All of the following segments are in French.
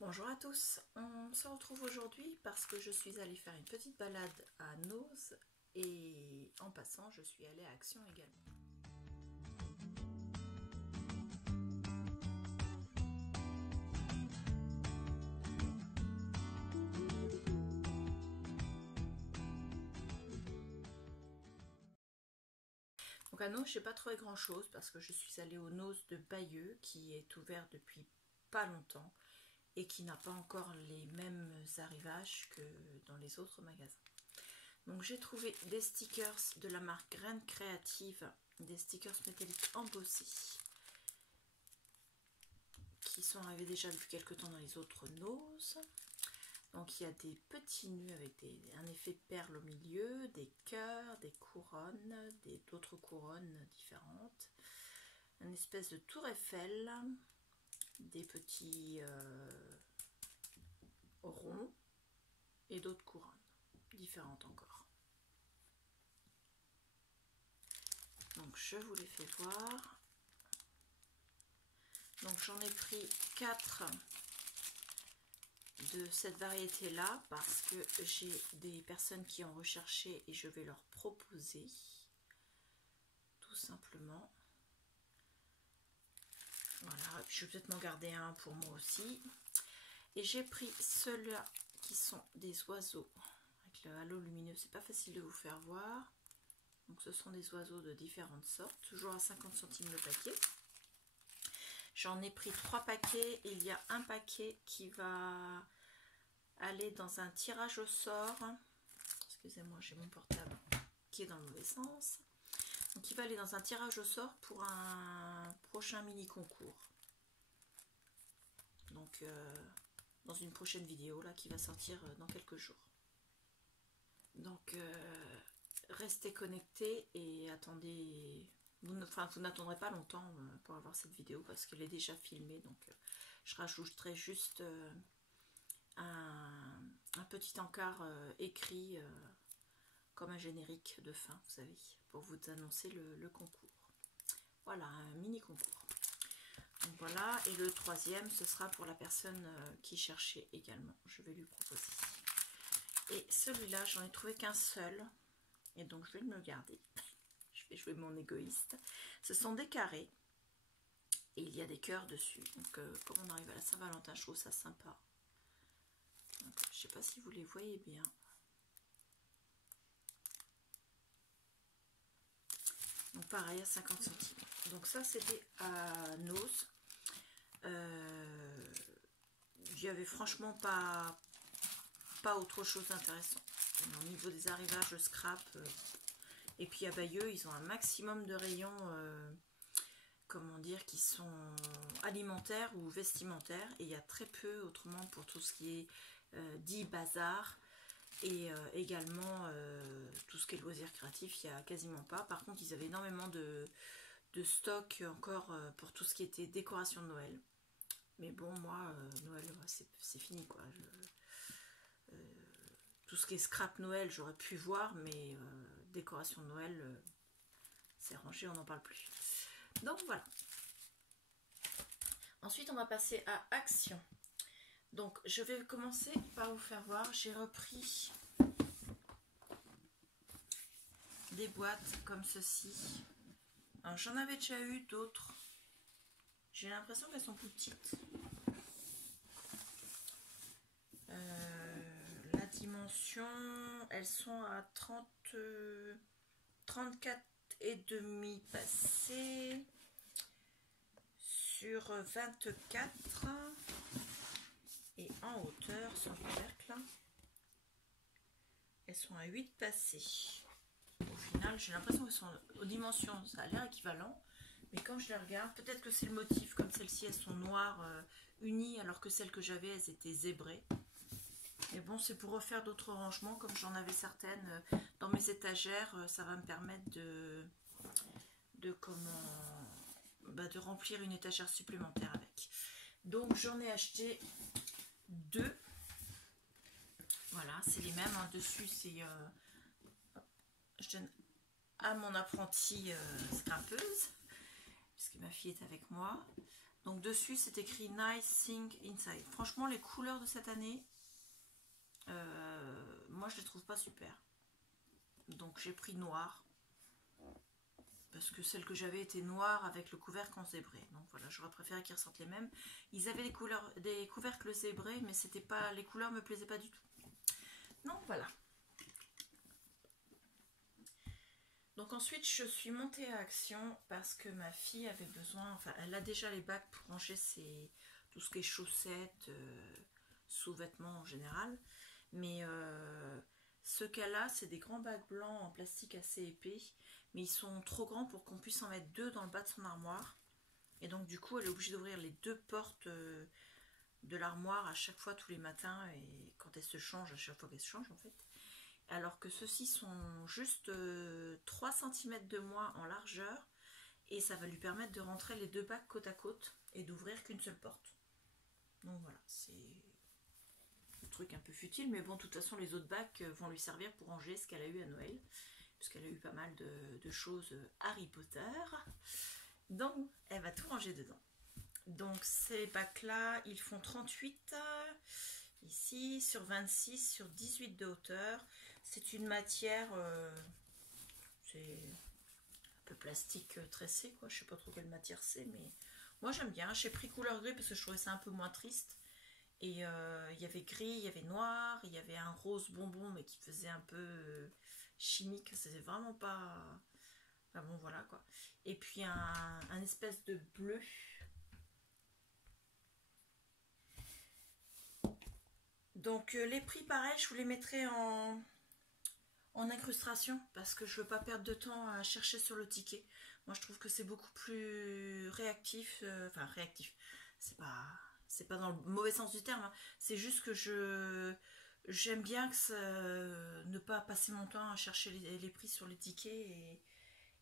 Bonjour à tous, on se retrouve aujourd'hui parce que je suis allée faire une petite balade à Noz et en passant je suis allée à Action également. Donc à Noz je n'ai pas trouvé grand chose parce que je suis allée au Noz de Bayeux qui est ouvert depuis pas longtemps et qui n'a pas encore les mêmes arrivages que dans les autres magasins. Donc j'ai trouvé des stickers de la marque Graines Créatives, des stickers métalliques embossés qui sont arrivés déjà depuis quelques temps dans les autres Noz. Donc il y a des petits nœuds avec un effet perle au milieu, des cœurs, des couronnes, d'autres couronnes différentes, une espèce de tour Eiffel, des petits ronds et d'autres couronnes différentes encore. Donc je vous les fais voir. Donc j'en ai pris 4 de cette variété là parce que j'ai des personnes qui ont recherché et je vais leur proposer tout simplement. Voilà, je vais peut-être m'en garder un pour moi aussi. Et j'ai pris ceux-là qui sont des oiseaux avec le halo lumineux, c'est pas facile de vous faire voir. Donc ce sont des oiseaux de différentes sortes, toujours à 50 centimes le paquet. J'en ai pris 3 paquets et il y a un paquet qui va aller dans un tirage au sort. Excusez-moi, j'ai mon portable qui est dans le mauvais sens. Donc il va aller dans un tirage au sort pour un prochain mini concours. Donc dans une prochaine vidéo là qui va sortir dans quelques jours. Donc restez connectés et attendez. Vous n'attendrez pas longtemps pour avoir cette vidéo parce qu'elle est déjà filmée, donc je rajouterai juste un petit encart écrit comme un générique de fin, vous savez, pour vous annoncer le concours. Voilà, un mini concours. Donc voilà, et le troisième, ce sera pour la personne qui cherchait également. Je vais lui proposer. Et celui-là, j'en ai trouvé qu'un seul, et donc je vais me le garder. Je vais jouer mon égoïste. Ce sont des carrés et il y a des cœurs dessus. Donc comme on arrive à la Saint-Valentin, je trouve ça sympa. Donc, je ne sais pas si vous les voyez bien. Donc pareil à 50 centimes. Donc ça c'était à Noz. Il y avait franchement pas autre chose d'intéressant. Au niveau des arrivages, le scrap. Et puis à Bayeux, ils ont un maximum de rayons, comment dire, qui sont alimentaires ou vestimentaires. Et il y a très peu autrement pour tout ce qui est dit bazar. Et également tout ce qui est loisirs créatifs, il n'y a quasiment pas. Par contre, ils avaient énormément de stock encore pour tout ce qui était décoration de Noël. Mais bon, moi, Noël, c'est fini quoi. Tout ce qui est scrap Noël, j'aurais pu voir, mais décoration de Noël, c'est rangé, on n'en parle plus. Donc voilà. Ensuite, on va passer à Action. Donc, je vais commencer par vous faire voir. J'ai repris des boîtes comme ceci. Alors, j'en avais déjà eu d'autres. J'ai l'impression qu'elles sont plus petites. La dimension, elles sont à 34,5 passées sur 24 et en hauteur sans couvercle. Elles sont à 8 passées. Au final, j'ai l'impression qu'elles sont aux dimensions, ça a l'air équivalent. Mais quand je les regarde, peut-être que c'est le motif, comme celles-ci, elles sont noires unies, alors que celles que j'avais, elles étaient zébrées. Mais bon, c'est pour refaire d'autres rangements, comme j'en avais certaines dans mes étagères, ça va me permettre de remplir une étagère supplémentaire avec. Donc j'en ai acheté 2. Voilà, c'est les mêmes. Hein. Dessus, c'est je donne à mon apprentie scrapeuse, puisque ma fille est avec moi. Donc dessus c'est écrit Nice Thing Inside. Franchement les couleurs de cette année, moi je les trouve pas super. Donc j'ai pris noir. Parce que celle que j'avais était noire avec le couvercle en zébré. Donc voilà, j'aurais préféré qu'ils ressortent les mêmes. Ils avaient des couvercles zébrés, mais c'était pas, les couleurs me plaisaient pas du tout. Donc voilà. Donc ensuite, je suis montée à Action parce que ma fille avait besoin, enfin, elle a déjà les bacs pour ranger tout ce qui est chaussettes, sous-vêtements en général. Mais ce qu'elle a, c'est des grands bacs blancs en plastique assez épais. Mais ils sont trop grands pour qu'on puisse en mettre 2 dans le bas de son armoire. Et donc du coup, elle est obligée d'ouvrir les 2 portes de l'armoire à chaque fois tous les matins. Et quand elle se change, à chaque fois qu'elle se change en fait. Alors que ceux-ci sont juste 3 cm de moins en largeur. Et ça va lui permettre de rentrer les 2 bacs côte à côte et d'ouvrir qu'une seule porte. Donc voilà, c'est un truc un peu futile. Mais bon, de toute façon, les autres bacs vont lui servir pour ranger ce qu'elle a eu à Noël. Puisqu'elle a eu pas mal de choses Harry Potter. Donc, elle va tout ranger dedans. Donc, ces bacs-là, ils font 38 ici, sur 26, sur 18 de hauteur. C'est une matière, c'est un peu plastique tressé, quoi. Je sais pas trop quelle matière c'est, mais moi j'aime bien. J'ai pris couleur gris parce que je trouvais ça un peu moins triste. Et il y avait gris, il y avait noir, il y avait un rose bonbon, mais qui faisait un peu chimique, c'était vraiment pas... Enfin bon, voilà quoi. Et puis un espèce de bleu. Donc les prix, pareil, je vous les mettrai en incrustation parce que je veux pas perdre de temps à chercher sur le ticket. Moi, je trouve que c'est beaucoup plus réactif. Enfin, réactif. C'est pas dans le mauvais sens du terme. Hein. C'est juste que j'aime bien ne pas passer mon temps à chercher les prix sur les tickets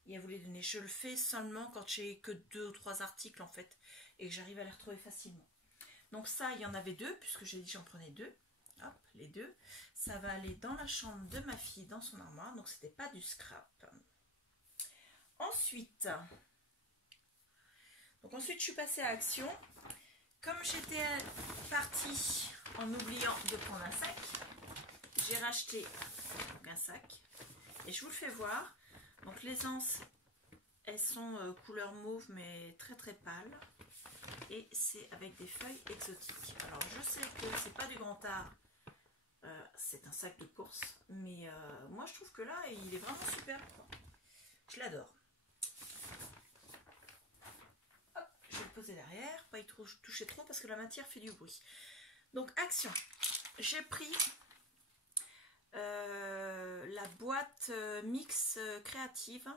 et à vous les donner. Je le fais seulement quand j'ai que 2 ou 3 articles en fait et que j'arrive à les retrouver facilement. Donc ça, il y en avait 2 puisque j'ai dit que j'en prenais 2. Hop, les 2. Ça va aller dans la chambre de ma fille, dans son armoire. Donc c'était pas du scrap. Ensuite, je suis passée à Action. Comme j'étais partie en oubliant de prendre un sac, j'ai racheté un sac. Et je vous le fais voir. Donc les anses, elles sont couleur mauve mais très très pâle. Et c'est avec des feuilles exotiques. Alors je sais que c'est pas du grand art. C'est un sac de course. Mais moi je trouve que là il est vraiment super. Je l'adore. Je vais le poser derrière. Pas y toucher trop parce que la matière fait du bruit. Donc Action. J'ai pris la boîte mix créative.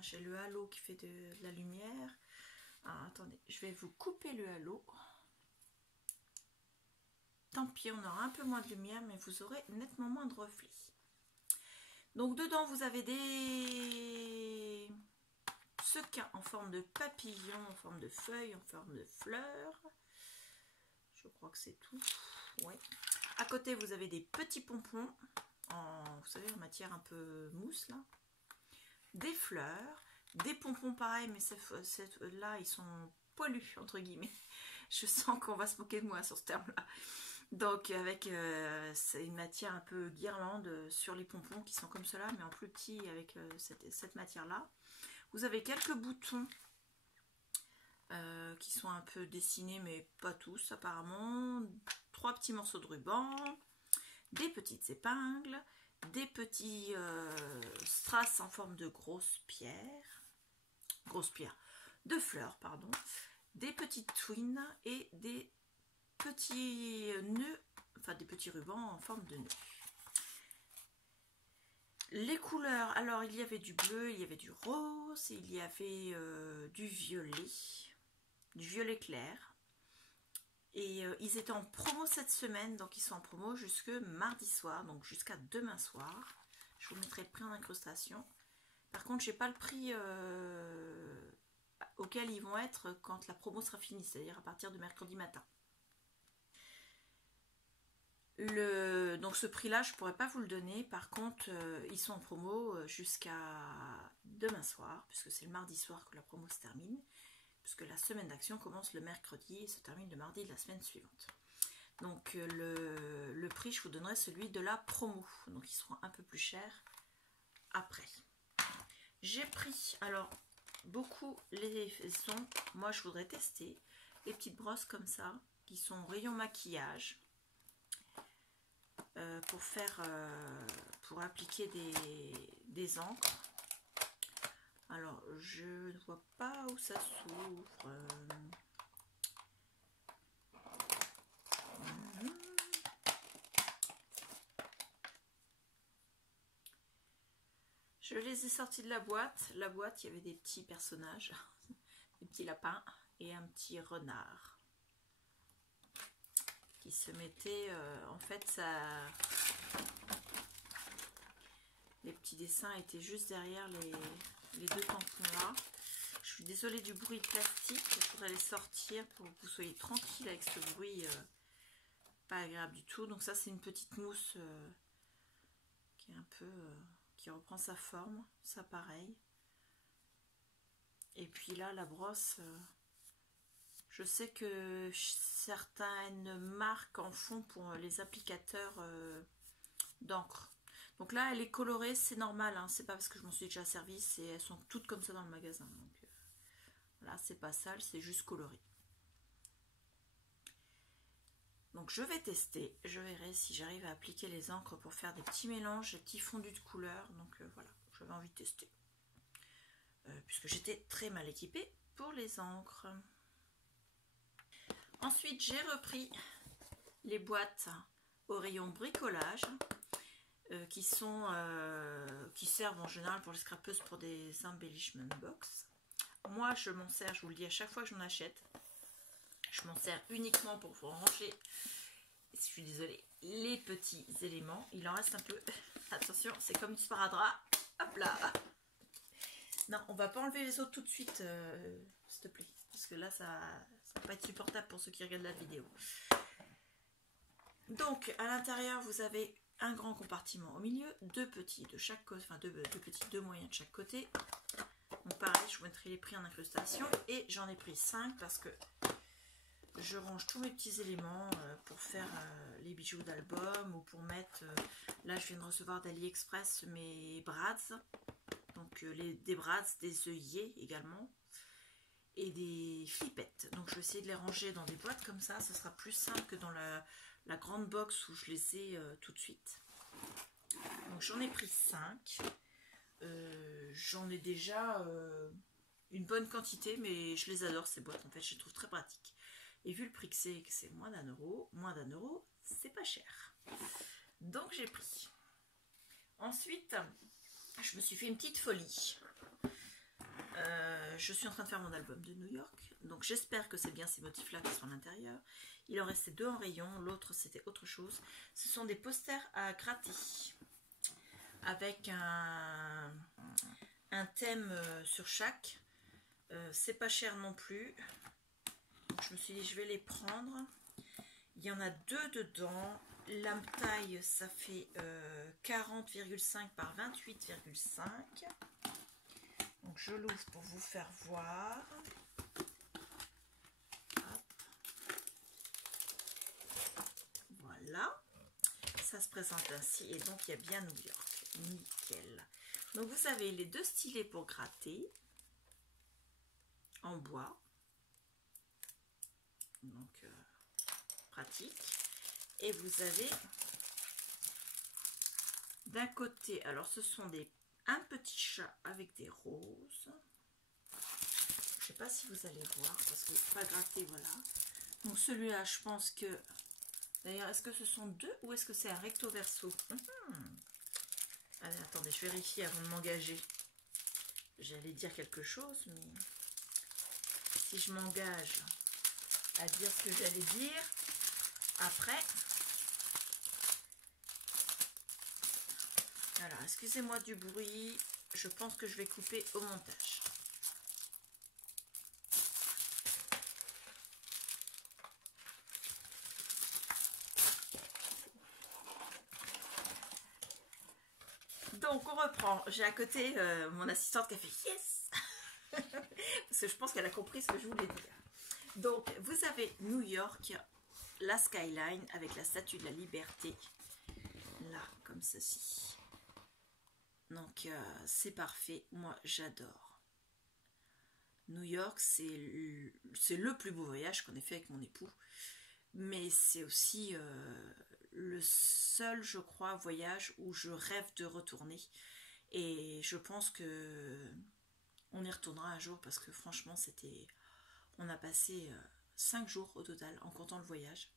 J'ai le halo qui fait de la lumière. Alors, attendez, je vais vous couper le halo. Tant pis, on aura un peu moins de lumière, mais vous aurez nettement moins de reflets. Donc dedans, vous avez des sequins en forme de papillon, en forme de feuilles, en forme de fleurs. Je crois que c'est tout. Ouais. À côté, vous avez des petits pompons, vous savez, en matière un peu mousse, là. Des fleurs. Des pompons pareils, mais là, ils sont poilus, entre guillemets. Je sens qu'on va se moquer de moi sur ce terme-là. Donc, avec c'est une matière un peu guirlande sur les pompons qui sont comme cela, mais en plus petit avec cette matière-là. Vous avez quelques boutons qui sont un peu dessinés, mais pas tous apparemment. 3 petits morceaux de ruban, des petites épingles, des petits strass en forme de grosses pierres, de fleurs, pardon, des petites twins et des petits nœuds, enfin des petits rubans en forme de nœuds. Les couleurs, alors il y avait du bleu, il y avait du rose, il y avait du violet clair. Et ils étaient en promo cette semaine, donc ils sont en promo jusque mardi soir, donc jusqu'à demain soir. Je vous mettrai le prix en incrustation. Par contre, j'ai pas le prix auquel ils vont être quand la promo sera finie, c'est-à-dire à partir de mercredi matin. Donc ce prix-là, je pourrais pas vous le donner. Par contre, ils sont en promo jusqu'à demain soir, puisque c'est le mardi soir que la promo se termine. puisque la semaine d'action commence le mercredi et se termine le mardi de la semaine suivante. Donc le prix, je vous donnerai celui de la promo, donc ils seront un peu plus chers après. J'ai pris, alors, beaucoup les ongles. Moi, je voudrais tester les petites brosses comme ça, qui sont rayon maquillage, pour appliquer des encres. Alors, je ne vois pas où ça s'ouvre. Je les ai sortis de la boîte. La boîte, il y avait des petits personnages, des petits lapins et un petit renard qui se mettait, en fait, ça, les petits dessins étaient juste derrière les deux tampons là. Je suis désolée du bruit plastique, je voudrais les sortir pour que vous soyez tranquille avec ce bruit pas agréable du tout. Donc ça, c'est une petite mousse qui est un peu qui reprend sa forme, ça pareil. Et puis là, la brosse, je sais que certaines marques en font pour les applicateurs d'encre. Donc là, elle est colorée, c'est normal, hein, c'est pas parce que je m'en suis déjà servi, elles sont toutes comme ça dans le magasin. Donc là, c'est pas sale, c'est juste coloré. Donc je vais tester, je verrai si j'arrive à appliquer les encres pour faire des petits mélanges, des petits fondus de couleurs. Donc voilà, j'avais envie de tester. Puisque j'étais très mal équipée pour les encres. Ensuite, j'ai repris les boîtes au rayon bricolage qui servent en général pour les scrapeuses pour des embellishment box. Moi, je m'en sers, je vous le dis à chaque fois que j'en achète. Je m'en sers uniquement pour ranger, je suis désolée, les petits éléments. Il en reste un peu. Attention, c'est comme du sparadrap. Hop là. Non, on va pas enlever les autres tout de suite, s'il te plaît. Parce que là, ça va pas être supportable pour ceux qui regardent la vidéo. Donc, à l'intérieur, vous avez un grand compartiment au milieu, deux petits de chaque côté, enfin deux petits, deux moyens de chaque côté. Donc pareil, je vous mettrai les prix en incrustation. Et j'en ai pris 5 parce que je range tous mes petits éléments pour faire les bijoux d'album ou pour mettre... là, je viens de recevoir d'AliExpress mes brads. Donc des brads, des œillets également. Et des flippettes. Donc je vais essayer de les ranger dans des boîtes comme ça. Ce sera plus simple que dans la grande box où je les ai tout de suite. Donc j'en ai pris 5. J'en ai déjà une bonne quantité, mais je les adore ces boîtes. En fait, je les trouve très pratiques. Et vu le prix que c'est moins d'1 euro, c'est pas cher. Donc j'ai pris. Ensuite, je me suis fait une petite folie. Je suis en train de faire mon album de New York, donc j'espère que c'est bien ces motifs-là qui sont à l'intérieur. Il en restait 2 en rayon, l'autre c'était autre chose. Ce sont des posters à gratter avec un thème sur chaque. C'est pas cher non plus. Donc je me suis dit je vais les prendre. Il y en a 2 dedans. La taille ça fait 40,5 par 28,5. Donc je l'ouvre pour vous faire voir. Hop. Voilà. Ça se présente ainsi et donc il y a bien New York. Nickel. Donc vous avez les 2 stylets pour gratter en bois. Donc pratique. Et vous avez d'un côté, alors ce sont un petit chat avec des roses. Je sais pas si vous allez voir parce que pas gratté, voilà. Donc celui-là, je pense que d'ailleurs, est-ce que ce sont 2 ou est-ce que c'est un recto verso? Allez, attendez, je vérifie avant de m'engager. J'allais dire quelque chose, mais si je m'engage à dire ce que j'allais dire après. Alors, excusez-moi du bruit, je pense que je vais couper au montage. Donc, on reprend. J'ai à côté mon assistante qui a fait « Yes !» Parce je pense qu'elle a compris ce que je voulais dire. Donc, vous avez New York, la skyline avec la Statue de la Liberté, là, comme ceci. Donc, c'est parfait. Moi, j'adore. New York, c'est le plus beau voyage qu'on ait fait avec mon époux. Mais c'est aussi le seul, je crois, voyage où je rêve de retourner. Et je pense que on y retournera un jour parce que franchement, on a passé 5 jours au total en comptant le voyage.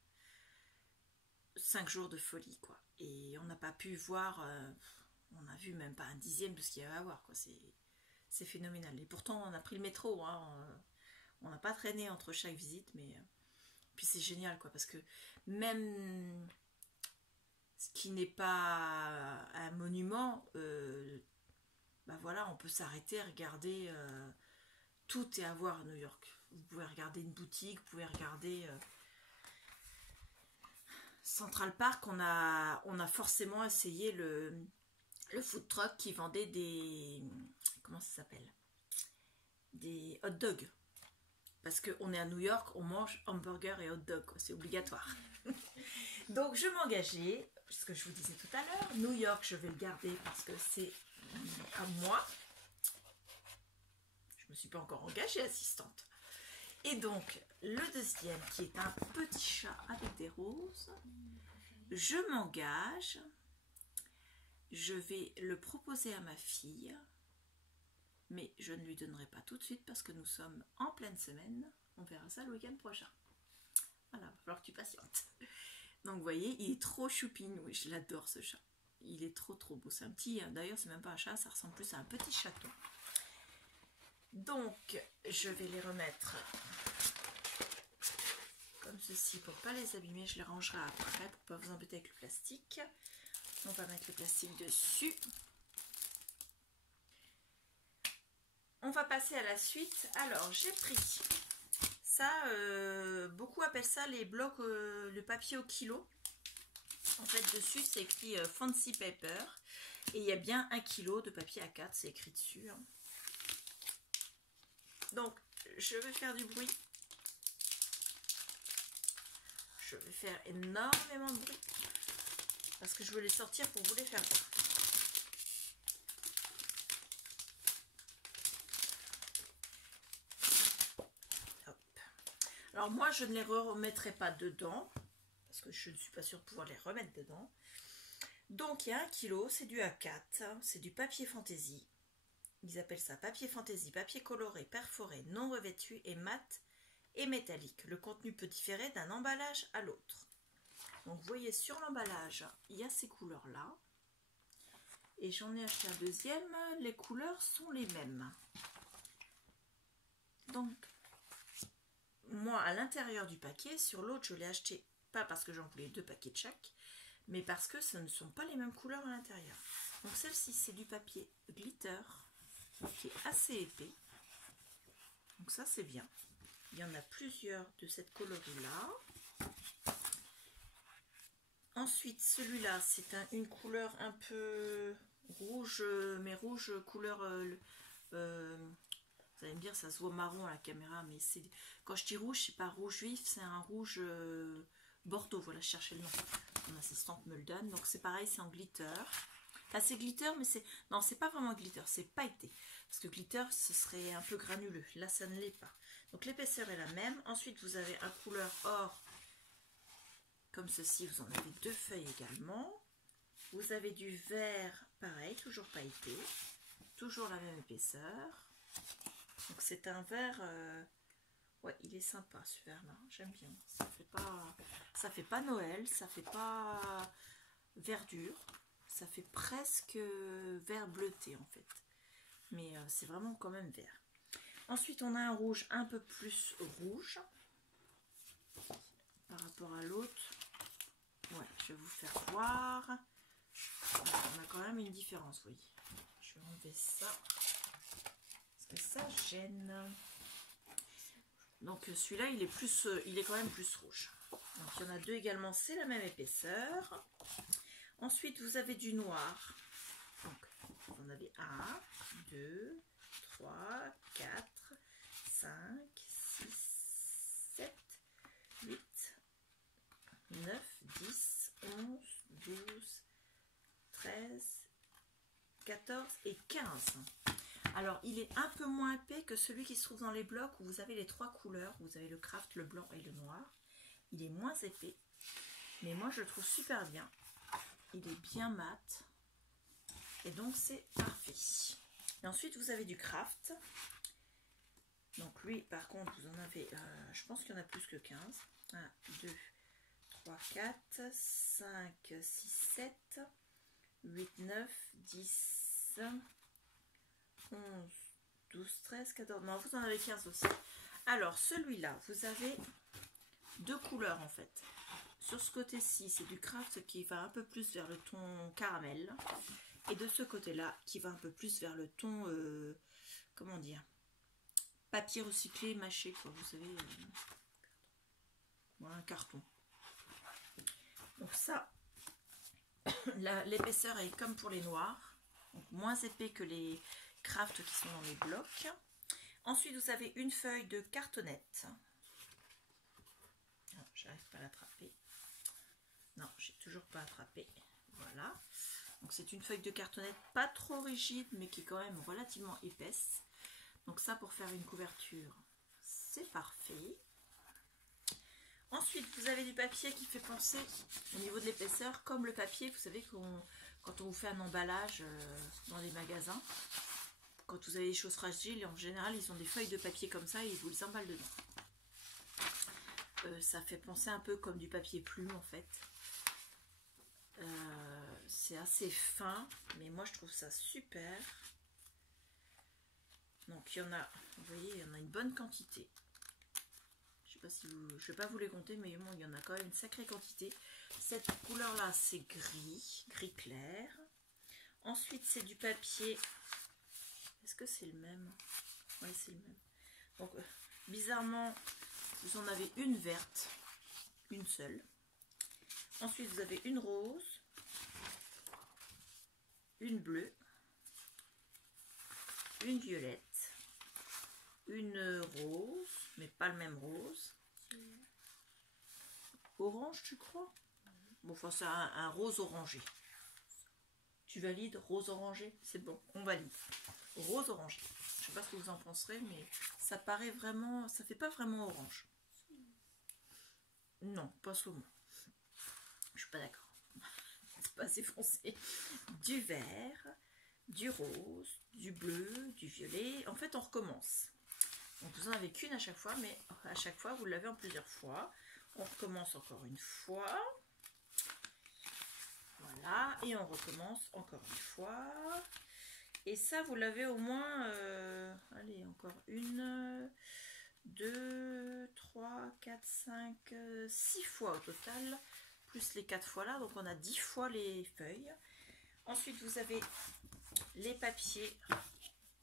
5 jours de folie, quoi. Et on n'a pas pu voir, on a vu même pas un dixième de ce qu'il y avait à voir, quoi. C'est phénoménal. Et pourtant, on a pris le métro, hein. On n'a pas traîné entre chaque visite, mais puis c'est génial, quoi, parce que même ce qui n'est pas un monument, bah voilà, on peut s'arrêter, regarder, tout est à voir à New York. Vous pouvez regarder une boutique, vous pouvez regarder Central Park. On a forcément essayé le food truck qui vendait des, comment ça s'appelle, des hot dogs. Parce qu'on est à New York, on mange hamburger et hot dog, c'est obligatoire. Donc je m'engageais, ce que je vous disais tout à l'heure, New York je vais le garder parce que c'est à moi. Je me suis pas encore engagée assistante. Et donc le deuxième qui est un petit chat avec des roses, je m'engage, je vais le proposer à ma fille. Mais je ne lui donnerai pas tout de suite parce que nous sommes en pleine semaine. On verra ça le week-end prochain. Voilà, il va falloir que tu patientes. Donc vous voyez, il est trop choupinou. Oui, je l'adore ce chat. Il est trop beau. C'est un petit, d'ailleurs c'est même pas un chat, ça ressemble plus à un petit chaton. Donc je vais les remettre comme ceci pour pas les abîmer. Je les rangerai après pour pas vous embêter avec le plastique. On va mettre le plastique dessus. On va passer à la suite. Alors, j'ai pris ça, beaucoup appellent ça les blocs, le papier au kilo. En fait, dessus, c'est écrit Fancy Paper. Et il y a bien 1 kilo de papier A4, c'est écrit dessus. Hein. Donc, je vais faire du bruit. Je vais faire énormément de bruit. Parce que je veux les sortir pour vous les faire voir. Alors moi, je ne les remettrai pas dedans, parce que je ne suis pas sûre de pouvoir les remettre dedans. Donc il y a 1 kilo, c'est du A4, c'est du papier fantaisie. Ils appellent ça papier fantaisie, papier coloré, perforé, non revêtu et mat et métallique. Le contenu peut différer d'un emballage à l'autre. Donc vous voyez sur l'emballage, il y a ces couleurs-là. Et j'en ai acheté un deuxième, les couleurs sont les mêmes. Donc moi, à l'intérieur du paquet, sur l'autre, je l'ai acheté, pas parce que j'en voulais 2 paquets de chaque, mais parce que ce ne sont pas les mêmes couleurs à l'intérieur. Donc celle-ci, c'est du papier glitter, qui est assez épais. Donc ça, c'est bien. Il y en a plusieurs de cette coloris-là. Ensuite, celui-là, c'est une couleur un peu rouge, mais rouge couleur... vous allez me dire, ça se voit marron à la caméra, mais c'est quand je dis rouge, c'est pas rouge vif, c'est un rouge bordeaux. Voilà, je cherchais le nom. Mon assistante me le donne. Donc c'est pareil, c'est en glitter. Enfin, c'est glitter, mais c'est... Non, c'est pas vraiment glitter, c'est pailleté. Parce que glitter, ce serait un peu granuleux. Là, ça ne l'est pas. Donc l'épaisseur est la même. Ensuite, vous avez un couleur or, comme ceci. Vous en avez 2 feuilles également. Vous avez du vert, pareil, toujours pailleté. Toujours la même épaisseur. Donc c'est un vert, ouais, il est sympa ce vert là, j'aime bien. Ça fait pas Noël, ça fait pas verdure, ça fait presque vert bleuté en fait. Mais c'est vraiment quand même vert. Ensuite on a un rouge un peu plus rouge par rapport à l'autre. Ouais, je vais vous faire voir. On a quand même une différence, vous voyez. Je vais enlever ça. Ça gêne. Donc celui-là il est quand même plus rouge. Donc il y en a 2 également, c'est la même épaisseur. Ensuite vous avez du noir. Donc vous en avez 1, 2, 3, 4, 5, 6, 7, 8, 9, 10, 11, 12, 13, 14 et 15. Alors, il est un peu moins épais que celui qui se trouve dans les blocs où vous avez les 3 couleurs. Vous avez le craft, le blanc et le noir. Il est moins épais, mais moi je le trouve super bien. Il est bien mat. Et donc, c'est parfait. Et ensuite, vous avez du craft. Donc, lui, par contre, vous en avez, je pense qu'il y en a plus que 15. 1, 2, 3, 4, 5, 6, 7, 8, 9, 10, 11, 12, 13, 14. Non, vous en avez 15 aussi. Alors, celui-là, vous avez 2 couleurs en fait. Sur ce côté-ci, c'est du craft qui va un peu plus vers le ton caramel. Et de ce côté-là, qui va un peu plus vers le ton, comment dire, papier recyclé, mâché, quoi. Vous savez, voilà, un carton. Donc ça, l'épaisseur est comme pour les noirs. Donc moins épais que les crafts qui sont dans les blocs. Ensuite, vous avez une feuille de cartonnette. Oh, j'arrive pas à l'attraper. Non, j'ai toujours pas attrapé. Voilà. Donc c'est une feuille de cartonnette pas trop rigide, mais qui est quand même relativement épaisse. Donc ça, pour faire une couverture, c'est parfait. Ensuite, vous avez du papier qui fait penser, au niveau de l'épaisseur, comme le papier, vous savez, quand on vous fait un emballage dans les magasins, quand vous avez des choses fragiles, en général, ils ont des feuilles de papier comme ça et ils vous les emballent dedans. Ça fait penser un peu comme du papier plume, en fait. C'est assez fin, mais moi, je trouve ça super. Donc, il y en a, vous voyez, il y en a une bonne quantité. Je ne vais pas vous les compter, mais bon, il y en a quand même une sacrée quantité. Cette couleur-là, c'est gris, gris clair. Ensuite, c'est du papier. Est-ce que c'est le même? Oui, c'est le même. Donc, bizarrement, vous en avez une verte, une seule. Ensuite, vous avez une rose, une bleue, une violette, une rose, mais pas le même rose. Orange, tu crois? Bon, enfin, c'est un rose orangé. Tu valides? Rose orangé? C'est bon, on valide. Rose orangé. Je sais pas ce que vous en penserez, mais ça paraît vraiment... Ça fait pas vraiment orange. Non, pas saumon. Je suis pas d'accord. C'est pas assez foncé. Du vert, du rose, du bleu, du violet. En fait, on recommence. Donc, vous en avez qu'une à chaque fois, mais à chaque fois, vous l'avez en plusieurs fois. On recommence encore une fois. Voilà. Et on recommence encore une fois. Et ça, vous l'avez au moins... allez, encore une, 2, 3, 4, 5, 6 fois au total. Plus les 4 fois là. Donc, on a 10 fois les feuilles. Ensuite, vous avez les papiers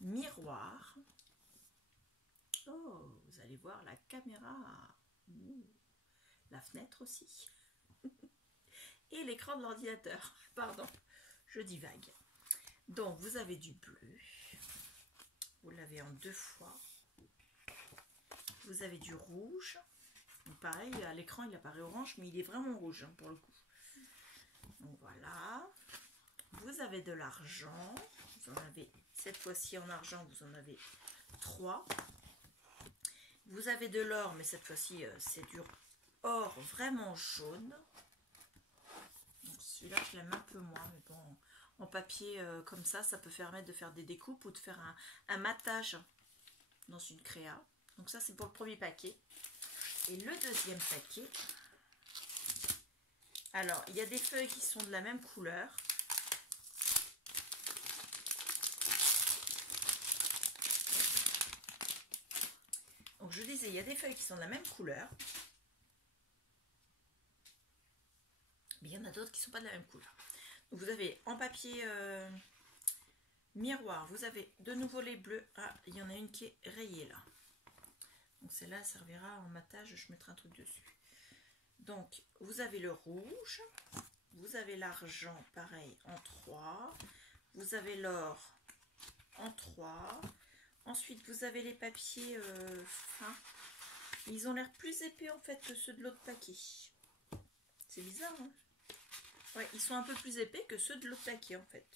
miroirs. Oh, vous allez voir la caméra. La fenêtre aussi. Et l'écran de l'ordinateur. Pardon, je divague. Donc, vous avez du bleu. Vous l'avez en 2 fois. Vous avez du rouge. Donc, pareil, à l'écran, il apparaît orange, mais il est vraiment rouge hein, pour le coup. Donc, voilà. Vous avez de l'argent. Vous en avez, cette fois-ci en argent, vous en avez 3. Vous avez de l'or, mais cette fois-ci, c'est du or vraiment jaune. Donc, celui-là, je l'aime un peu moins, mais bon... En papier comme ça peut permettre de faire des découpes ou de faire un matage dans une créa. Donc ça, c'est pour le premier paquet. Et le deuxième paquet, alors, il y a des feuilles qui sont de la même couleur. Donc, je disais, il y a des feuilles qui sont de la même couleur. Mais il y en a d'autres qui ne sont pas de la même couleur. Vous avez en papier miroir, vous avez de nouveau les bleus. Ah, il y en a une qui est rayée là. Donc celle-là servira en matage, je mettrai un truc dessus. Donc vous avez le rouge, vous avez l'argent pareil en 3, vous avez l'or en 3, Ensuite, vous avez les papiers fins. Ils ont l'air plus épais en fait que ceux de l'autre paquet. C'est bizarre, hein? Ouais, ils sont un peu plus épais que ceux de l'autre paquet en fait.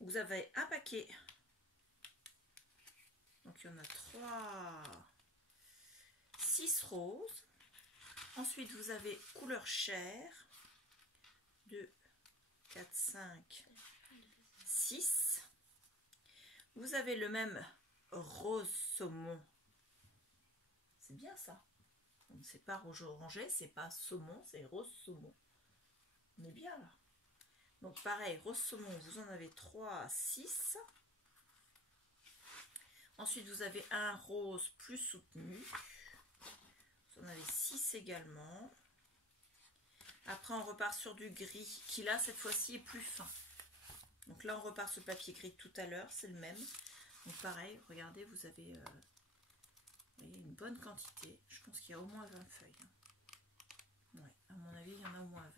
Vous avez un paquet. Donc il y en a 3, 6 roses. Ensuite, vous avez couleur chair. 2, 4, 5, 6. Vous avez le même rose saumon. C'est bien ça. C'est pas rouge orangé, c'est pas saumon, c'est rose saumon. On est bien là. Donc pareil, rose saumon, vous en avez 3, 6. Ensuite, vous avez un rose plus soutenu. Vous en avez 6 également. Après, on repart sur du gris, qui là, cette fois-ci, est plus fin. Donc là, on repart sur le papier gris de tout à l'heure, c'est le même. Donc pareil, regardez, vous avez une bonne quantité. Je pense qu'il y a au moins 20 feuilles. Ouais, à mon avis, il y en a au moins 20.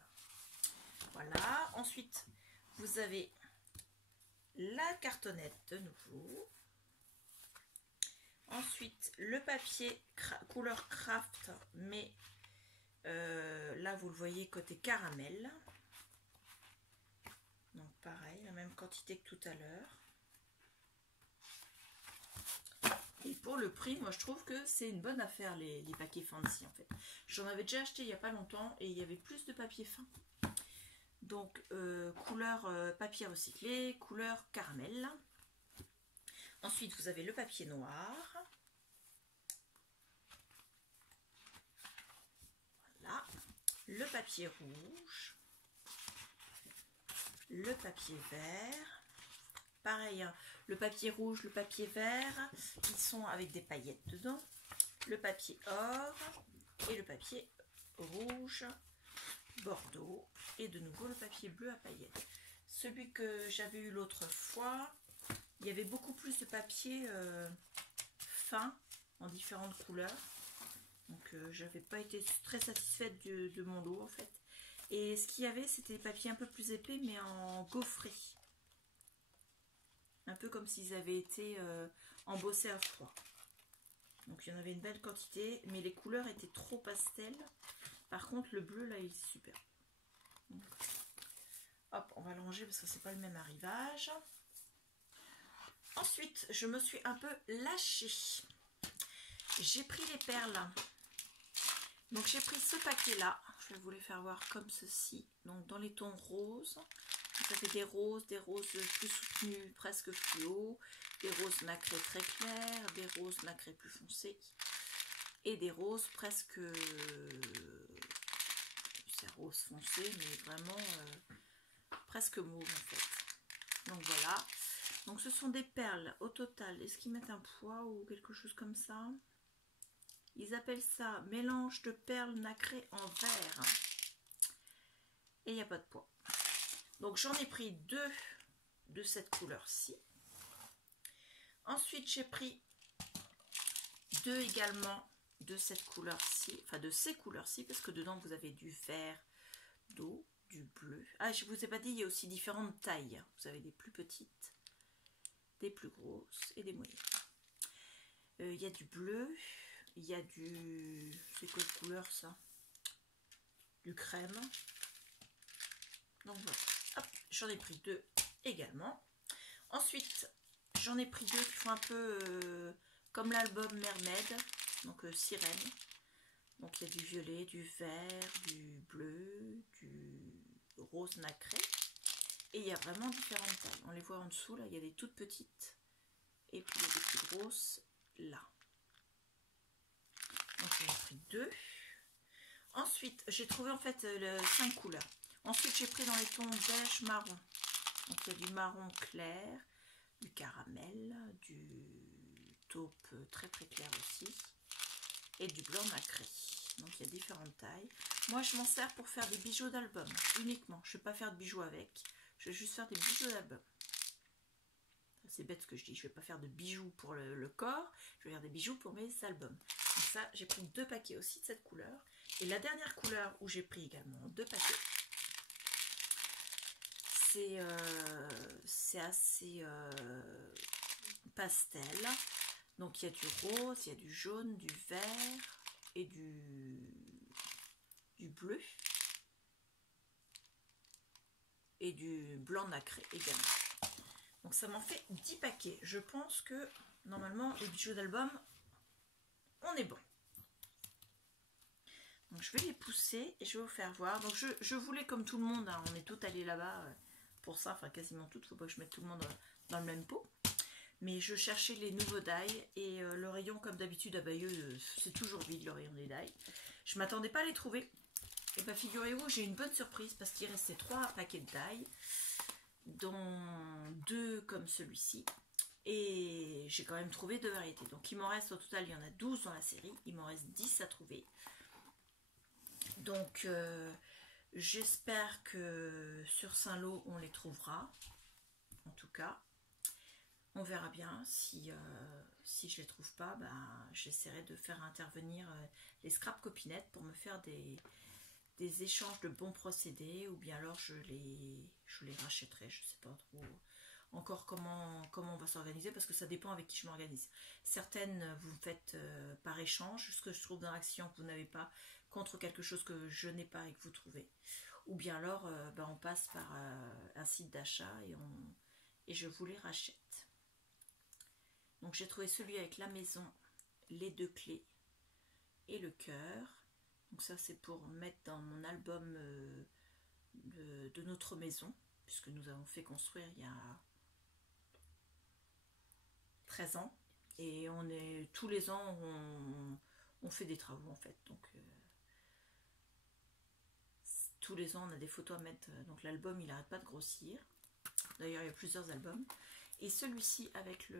Voilà. Ensuite, vous avez la cartonnette de nouveau. Ensuite, le papier couleur craft, mais là, vous le voyez côté caramel. Donc pareil, la même quantité que tout à l'heure. Et pour le prix, moi je trouve que c'est une bonne affaire les papiers fancy en fait. J'en avais déjà acheté il n'y a pas longtemps et il y avait plus de papier fin. Donc couleur papier recyclé, couleur caramel. Ensuite vous avez le papier noir. Voilà. Le papier rouge. Le papier vert. Pareil, hein, le papier rouge, le papier vert, ils sont avec des paillettes dedans. Le papier or et le papier rouge bordeaux. Et de nouveau le papier bleu à paillettes. Celui que j'avais eu l'autre fois, il y avait beaucoup plus de papier fin en différentes couleurs. Donc j'avais pas été très satisfaite de mon lot en fait. Et ce qu'il y avait, c'était des papiers un peu plus épais mais en gaufré. Un peu comme s'ils avaient été embossés à froid. Donc il y en avait une belle quantité, mais les couleurs étaient trop pastel. Par contre le bleu là il est super. Donc, hop, on va le ranger parce que c'est pas le même arrivage. Ensuite je me suis un peu lâchée. J'ai pris les perles. Donc j'ai pris ce paquet là. Je vais vous les faire voir comme ceci. Donc dans les tons roses. Ça fait des roses plus soutenues, presque fluo, des roses nacrées très claires, des roses nacrées plus foncées et des roses presque, c'est rose foncé mais vraiment presque mauve en fait. Donc voilà, donc ce sont des perles au total. Est-ce qu'ils mettent un poids ou quelque chose comme ça? Ils appellent ça mélange de perles nacrées en verre et il n'y a pas de poids. Donc j'en ai pris 2 de cette couleur-ci. Ensuite j'ai pris 2 également de cette couleur-ci, enfin de ces couleurs-ci, parce que dedans vous avez du vert d'eau, du bleu. Ah, je vous ai pas dit, il y a aussi différentes tailles. Vous avez des plus petites, des plus grosses et des moyennes. Il y a du bleu, il y a du... c'est quelle couleur ça? Du crème. Donc voilà. J'en ai pris 2 également. Ensuite, j'en ai pris 2 qui font un peu comme l'album Mermaid, donc sirène. Donc il y a du violet, du vert, du bleu, du rose nacré. Et il y a vraiment différentes tailles. On les voit en dessous, là, il y a des toutes petites. Et puis il y a des plus grosses là. Donc j'en ai pris 2. Ensuite, j'ai trouvé en fait 5 couleurs. Ensuite, j'ai pris dans les tons beige marron. Donc, il y a du marron clair, du caramel, du taupe très très clair aussi, et du blanc nacré. Donc, il y a différentes tailles. Moi, je m'en sers pour faire des bijoux d'album, uniquement. Je ne vais pas faire de bijoux avec. Je vais juste faire des bijoux d'album. C'est bête ce que je dis. Je ne vais pas faire de bijoux pour le corps. Je vais faire des bijoux pour mes albums. Donc ça, j'ai pris 2 paquets aussi de cette couleur. Et la dernière couleur où j'ai pris également 2 paquets, c'est assez pastel. Donc il y a du rose, il y a du jaune, du vert et du bleu. Et du blanc nacré également. Donc ça m'en fait 10 paquets. Je pense que normalement les bijoux d'album, on est bon. Donc je vais les pousser et je vais vous faire voir. Donc je voulais comme tout le monde, hein, on est tous allés là-bas pour ça, enfin quasiment toutes, faut pas que je mette tout le monde dans le même pot. Mais je cherchais les nouveaux die et le rayon comme d'habitude à Bayeux, c'est toujours vide le rayon des die. Je m'attendais pas à les trouver. Et bien figurez-vous, j'ai une bonne surprise parce qu'il restait 3 paquets de die, dont 2 comme celui-ci. Et j'ai quand même trouvé 2 variétés. Donc il m'en reste au total, il y en a 12 dans la série. Il m'en reste 10 à trouver. Donc j'espère que sur Saint-Lô on les trouvera. En tout cas, on verra bien. Si je les trouve pas, ben, j'essaierai de faire intervenir les scrap copinettes pour me faire des échanges de bons procédés, ou bien alors je les rachèterai. Je sais pas trop encore comment on va s'organiser, parce que ça dépend avec qui je m'organise. Certaines vous faites par échange, ce que je trouve dans l'action que vous n'avez pas, contre quelque chose que je n'ai pas et que vous trouvez. Ou bien alors ben on passe par un site d'achat et je vous les rachète. Donc j'ai trouvé celui avec la maison, les 2 clés et le cœur. Donc ça c'est pour mettre dans mon album de notre maison, puisque nous avons fait construire il y a 13 ans. Et tous les ans on fait des travaux en fait. Donc tous les ans on a des photos à mettre. Donc l'album il n'arrête pas de grossir. D'ailleurs il y a plusieurs albums. Et celui-ci avec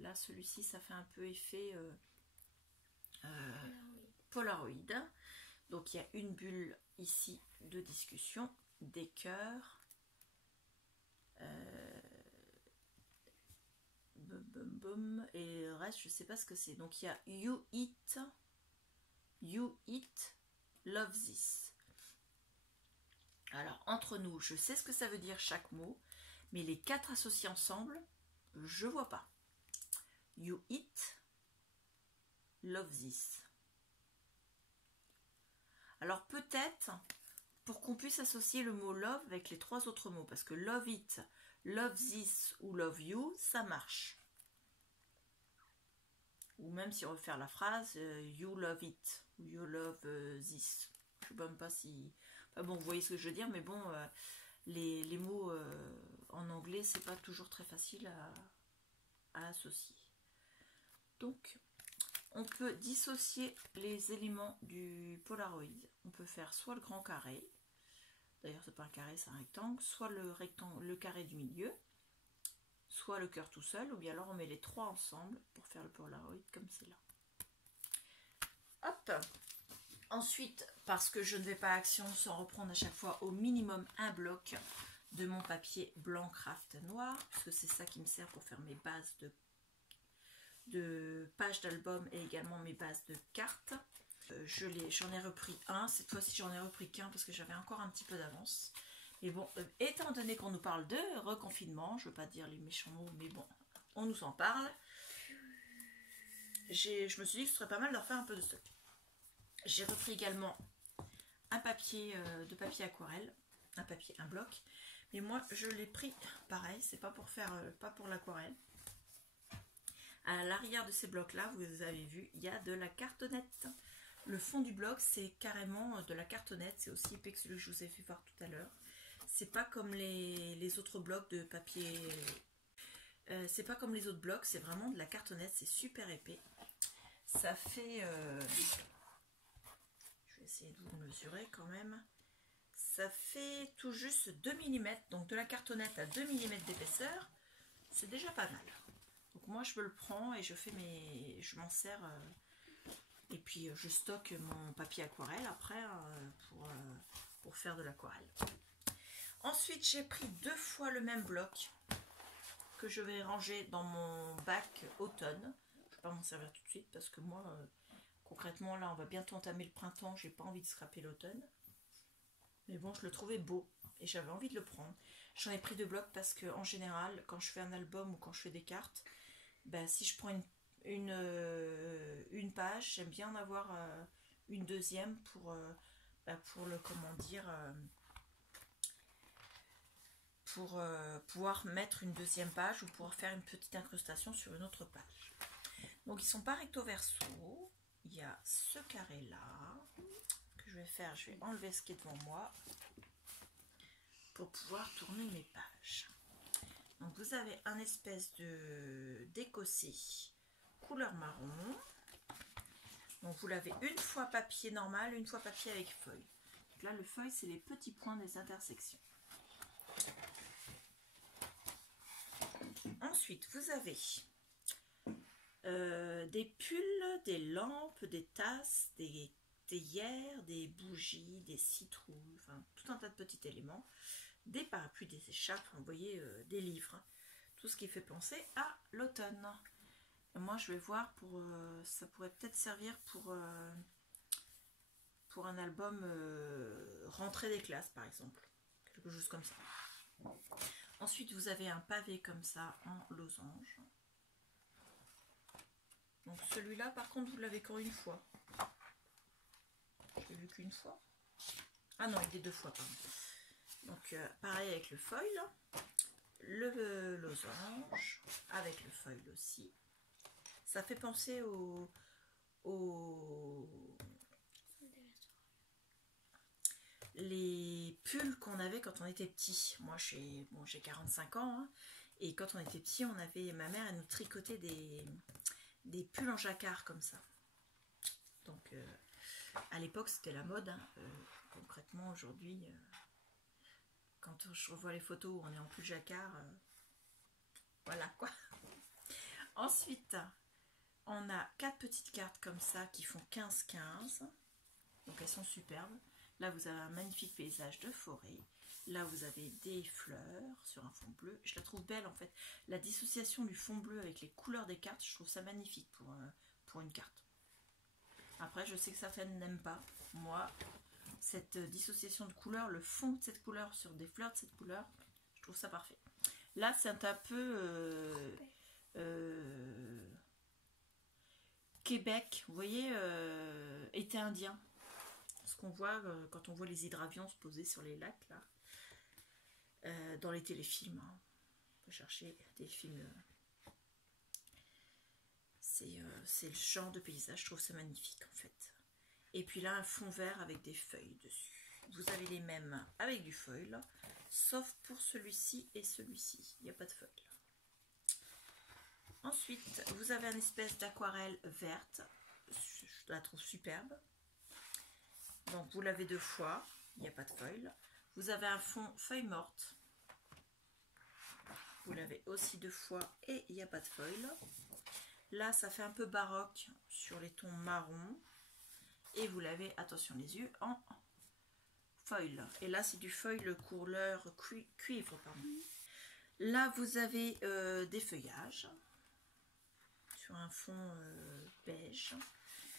là celui-ci ça fait un peu effet Polaroid. Donc il y a une bulle ici de discussion, des cœurs, et le reste je sais pas ce que c'est. Donc il y a you eat, love this. Alors entre nous, je sais ce que ça veut dire chaque mot, mais les 4 associés ensemble, je vois pas. You eat, love this. Alors peut-être pour qu'on puisse associer le mot love avec les 3 autres mots, parce que love it, love this ou love you, ça marche. Ou même si on veut faire la phrase you love it ou you love this. Je sais même pas si... Enfin bon, vous voyez ce que je veux dire, mais bon, les mots en anglais, c'est pas toujours très facile à associer. Donc, on peut dissocier les éléments du Polaroid. On peut faire soit le grand carré, d'ailleurs c'est pas un carré, c'est un rectangle, soit le carré du milieu, soit le cœur tout seul, ou bien alors on met les 3 ensemble pour faire le Polaroid comme c'est là. Hop. Ensuite, parce que je ne vais pas à Action sans reprendre à chaque fois au minimum un bloc de mon papier blanc craft noir, parce que c'est ça qui me sert pour faire mes bases de pages d'album et également mes bases de cartes. J'en ai repris un, cette fois-ci j'en ai repris qu'un parce que j'avais encore un petit peu d'avance. Mais bon, étant donné qu'on nous parle de reconfinement, je ne veux pas dire les méchants mots, mais bon, on nous en parle. Je me suis dit que ce serait pas mal d'en faire un peu de stock. J'ai repris également un papier de papier aquarelle, un bloc. Mais moi je l'ai pris pareil, c'est pas pour faire, pas pour l'aquarelle. À l'arrière de ces blocs là, vous avez vu, il y a de la cartonnette. Le fond du bloc c'est carrément de la cartonnette, c'est aussi épais que celui que je vous ai fait voir tout à l'heure. C'est pas comme les autres blocs de papier, c'est pas comme les autres blocs, c'est vraiment de la cartonnette, c'est super épais. Ça fait, je vais essayer de vous mesurer quand même, ça fait tout juste 2 mm, donc de la cartonnette à 2 mm d'épaisseur, c'est déjà pas mal. Donc moi je me le prends et je m'en sers et puis je stocke mon papier aquarelle après pour faire de l'aquarelle. Ensuite j'ai pris 2 fois le même bloc que je vais ranger dans mon bac automne. Je ne vais pas m'en servir tout de suite parce que moi concrètement là on va bientôt entamer le printemps, j'ai pas envie de scraper l'automne. Mais bon, je le trouvais beau et j'avais envie de le prendre. J'en ai pris 2 blocs parce que en général, quand je fais un album ou quand je fais des cartes, ben, si je prends une page. J'aime bien en avoir une deuxième pour le, comment dire, pour pouvoir mettre une deuxième page ou pouvoir faire une petite incrustation sur une autre page. Donc ils sont pas recto verso. Il y a ce carré là que je vais faire. Je vais enlever ce qui est devant moi pour pouvoir tourner mes pages. Donc vous avez un espèce de d'écossais couleur marron. Donc vous l'avez une fois papier normal, une fois papier avec feuille. Donc là le feuille c'est les petits points des intersections. Ensuite vous avez des pulls, des lampes, des tasses, des théières, des bougies, des citrouilles, enfin tout un tas de petits éléments, des parapluies, des écharpes, vous voyez, des livres, tout ce qui fait penser à l'automne. Moi je vais voir pour ça pourrait peut-être servir pour un album rentrée des classes par exemple, quelque chose comme ça. Ensuite vous avez un pavé comme ça en losange. Donc celui-là par contre vous l'avez qu'une fois. Je l'ai vu qu'une fois. Ah non, il est deux fois pardon. Donc pareil avec le foil, le losange avec le foil aussi. Ça fait penser les pulls qu'on avait quand on était petit. Moi j'ai 45 ans hein, et quand on était petit on avait, ma mère elle nous tricotait des pulls en jacquard comme ça. Donc à l'époque c'était la mode hein. Concrètement aujourd'hui quand je revois les photos où on est en pull jacquard, voilà quoi. Ensuite on a 4 petites cartes comme ça qui font 15-15. Donc elles sont superbes. Là vous avez un magnifique paysage de forêt. Là vous avez des fleurs sur un fond bleu. Je la trouve belle en fait. La dissociation du fond bleu avec les couleurs des cartes, je trouve ça magnifique pour une carte. Après je sais que certaines n'aiment pas. Moi, cette dissociation de couleurs, le fond de cette couleur sur des fleurs de cette couleur, je trouve ça parfait. Là c'est un peu Québec, vous voyez, été indien. Ce qu'on voit quand on voit les hydravions se poser sur les lacs là, dans les téléfilms. Hein. On peut chercher des films. C'est le genre de paysage, je trouve ça magnifique en fait. Et puis là un fond vert avec des feuilles dessus. Vous avez les mêmes avec du foil, sauf pour celui-ci et celui-ci. Il n'y a pas de foil. Ensuite, vous avez une espèce d'aquarelle verte. Je la trouve superbe. Donc, vous l'avez deux fois. Il n'y a pas de foil. Vous avez un fond feuille morte. Vous l'avez aussi deux fois et il n'y a pas de foil. Là, ça fait un peu baroque sur les tons marron. Et vous l'avez, attention les yeux, en foil. Et là, c'est du foil couleur cuivre. Pardon. Là, vous avez des feuillages. Un fond beige,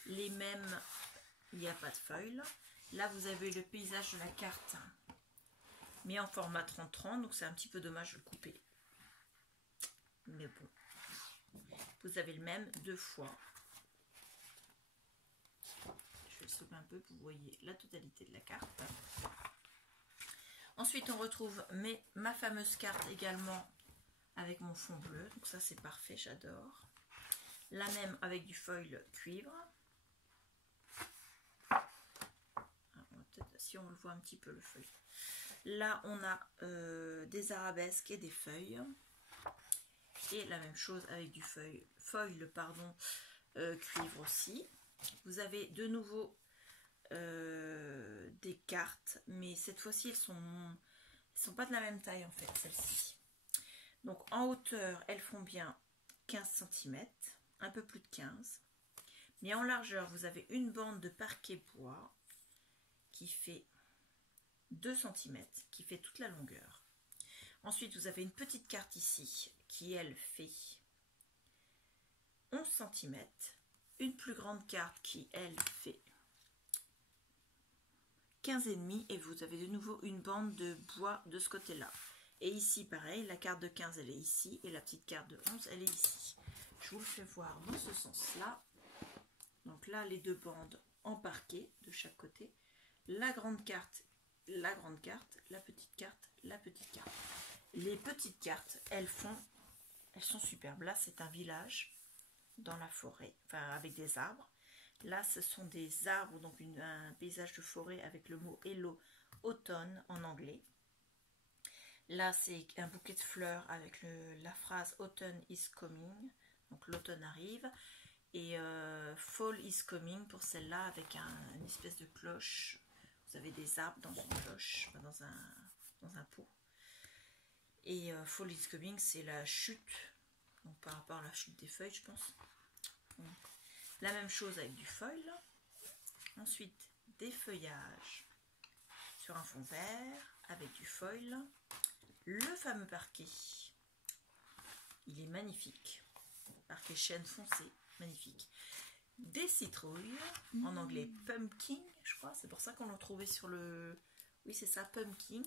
les mêmes, il n'y a pas de foil. Là vous avez le paysage de la carte mais en format 30-30, donc c'est un petit peu dommage de le couper, mais bon, vous avez le même deux fois. Je vais le zoomer un peu pour que vous voyez la totalité de la carte. Ensuite on retrouve ma fameuse carte également avec mon fond bleu, donc ça c'est parfait, j'adore. La même avec du foil cuivre. Peut-être si on le voit un petit peu le foil. Là on a des arabesques et des feuilles. Et la même chose avec du foil cuivre aussi. Vous avez de nouveau des cartes, mais cette fois-ci elles sont pas de la même taille en fait, celles-ci. Donc en hauteur elles font bien 15 cm. Un peu plus de 15, mais en largeur vous avez une bande de parquet bois qui fait 2 cm, qui fait toute la longueur. Ensuite vous avez une petite carte ici qui elle fait 11 cm, une plus grande carte qui elle fait 15,5 et vous avez de nouveau une bande de bois de ce côté là. Et ici pareil, la carte de 15 elle est ici et la petite carte de 11 elle est ici. je vous le fais voir dans ce sens-là. Donc là, les deux bandes en parquet de chaque côté. La grande carte, la grande carte, la petite carte, la petite carte. Les petites cartes, elles sont superbes. Là, c'est un village dans la forêt, enfin avec des arbres. Là, ce sont des arbres, donc un paysage de forêt avec le mot Hello automne en anglais. Là, c'est un bouquet de fleurs avec la phrase Autumn is coming, donc l'automne arrive. Et Fall is coming pour celle-là avec une espèce de cloche. Vous avez des arbres dans une cloche, dans un pot. Et Fall is coming, c'est la chute, donc par rapport à la chute des feuilles, je pense. Donc, la même chose avec du foil. Ensuite, des feuillages sur un fond vert avec du foil. Le fameux parquet, il est magnifique. Parquet chêne foncé, magnifique. Des citrouilles, en anglais pumpkin, je crois. C'est pour ça qu'on l'a trouvé sur le... Oui, c'est ça, pumpkins.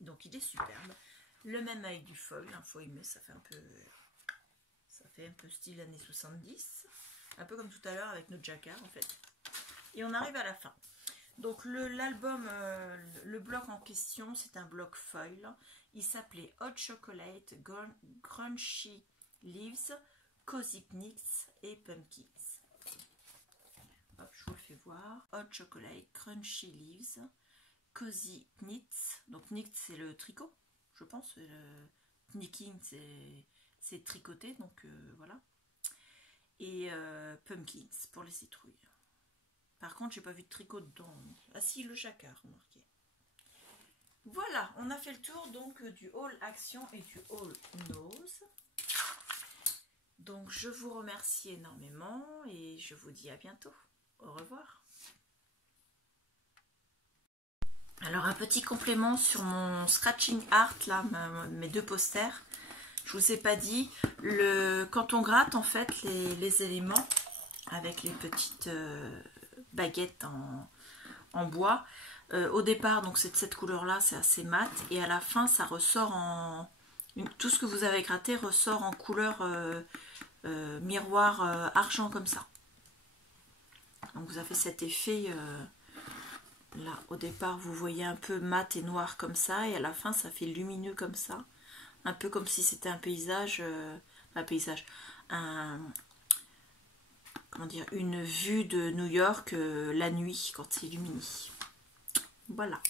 Donc, il est superbe. Le même avec du foil, un foil, mais ça fait un peu style années 70. Un peu comme tout à l'heure avec notre jacquard, en fait. Et on arrive à la fin. Donc l'album, le bloc en question, c'est un bloc foil. Il s'appelait Hot Chocolate, Crunchy Leaves, Cozy Knits et Pumpkins. Hop, je vous le fais voir. Hot Chocolate, Crunchy Leaves, Cozy Knits. Donc knit, c'est le tricot, je pense. Le knicking, c'est tricoter, donc voilà. Et Pumpkins pour les citrouilles. Par contre, j'ai pas vu de tricot dedans. Ah si, le jacquard, remarquez. Voilà, on a fait le tour donc du haul action et du haul nose. Donc je vous remercie énormément et je vous dis à bientôt. Au revoir. Alors un petit complément sur mon scratching art, là, mes deux posters. Je vous ai pas dit, quand on gratte en fait les éléments avec les petites baguettes en bois, au départ donc c'est de cette couleur là, c'est assez mat, et à la fin ça ressort tout ce que vous avez gratté ressort en couleur miroir argent comme ça. Donc vous avez cet effet là, au départ vous voyez un peu mat et noir comme ça, et à la fin ça fait lumineux comme ça, un peu comme si c'était un paysage, comment dire, une vue de New York la nuit quand c'est illuminé. Voilà.